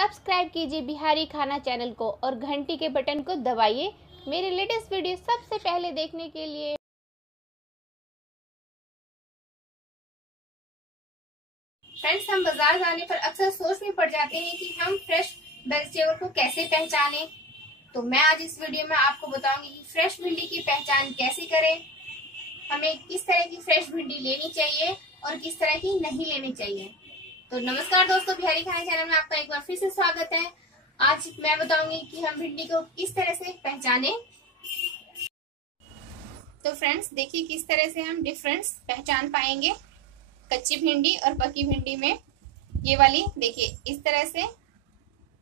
Subscribe कीजिए बिहारी खाना channel को और घंटी के बटन को दबाइए मेरे लेटेस्ट वीडियो सबसे पहले देखने के लिए। फ्रेंड्स, हम बाजार जाने पर अक्सर सोच में पड़ जाते हैं कि हम फ्रेश वेजिटेबल को कैसे पहचानें। तो मैं आज इस वीडियो में आपको बताऊंगी कि फ्रेश भिंडी की पहचान कैसे करें, हमें किस तरह की फ्रेश भिंडी लेनी चाहिए और किस तरह की नहीं लेनी चाहिए। तो नमस्कार दोस्तों, बिहारी खाना चैनल में आपका एक बार फिर से स्वागत है। आज मैं बताऊंगी कि हम भिंडी को किस तरह से पहचानें। तो फ्रेंड्स देखिए किस तरह से हम डिफरेंस पहचान पाएंगे कच्ची भिंडी और पकी भिंडी में। ये वाली देखिए इस तरह से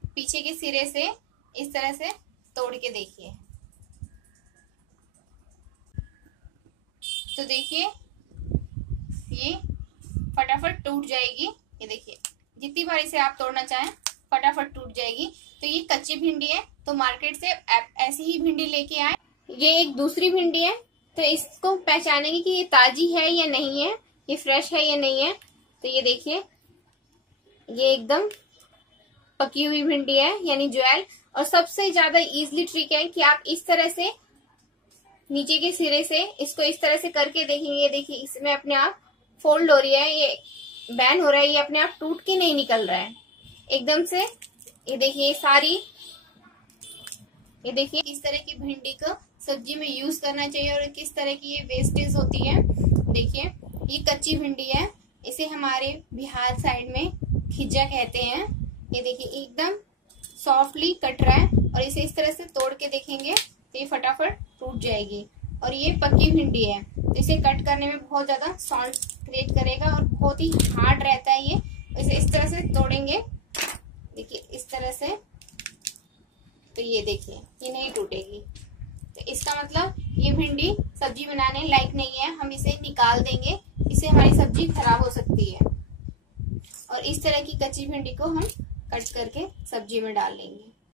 पीछे के सिरे से इस तरह से तोड़ के देखिए, तो देखिए ये फटाफट टूट जाएगी। ये देखिए जितनी बार इसे आप तोड़ना चाहें फटाफट टूट जाएगी। तो ये कच्ची भिंडी है, तो मार्केट से ऐसी ही भिंडी लेके आए। ये एक दूसरी भिंडी है, तो इसको पहचानेंगे कि ये ताजी है या नहीं है, ये फ्रेश है या नहीं है। तो ये देखिए ये एकदम पकी हुई भिंडी है यानी ज्वेल। और सबसे ज्यादा इजीली ट्रिक है कि आप इस तरह से नीचे के सिरे से इसको इस तरह से करके देखेंगे। ये देखिए इसमें अपने आप फोल्ड हो रही है, ये बैन हो रहा है, ये अपने आप टूट के नहीं निकल रहा है एकदम से। ये देखिए सारी, ये देखिए इस तरह की भिंडी को सब्जी में यूज करना चाहिए और किस तरह की ये वेस्टेज होती है। देखिए ये कच्ची भिंडी है, इसे हमारे बिहार साइड में खिज्जा कहते हैं। ये देखिए एकदम सॉफ्टली कट रहा है और इसे इस तरह से तोड़ के देखेंगे तो ये फटाफट टूट जाएगी। और ये पकी भिंडी है, तो इसे कट करने में बहुत ज्यादा साउंड क्रिएट करेगा और बहुत ही हार्ड रहता है ये। इसे इस तरह से तोड़ेंगे, देखिए इस तरह से, तो ये देखिए ये नहीं टूटेगी। तो इसका मतलब ये भिंडी सब्जी बनाने लायक नहीं है, हम इसे निकाल देंगे, इससे हमारी सब्जी खराब हो सकती है। और इस तरह की कच्ची भिंडी को हम कट करके सब्जी में डाल लेंगे।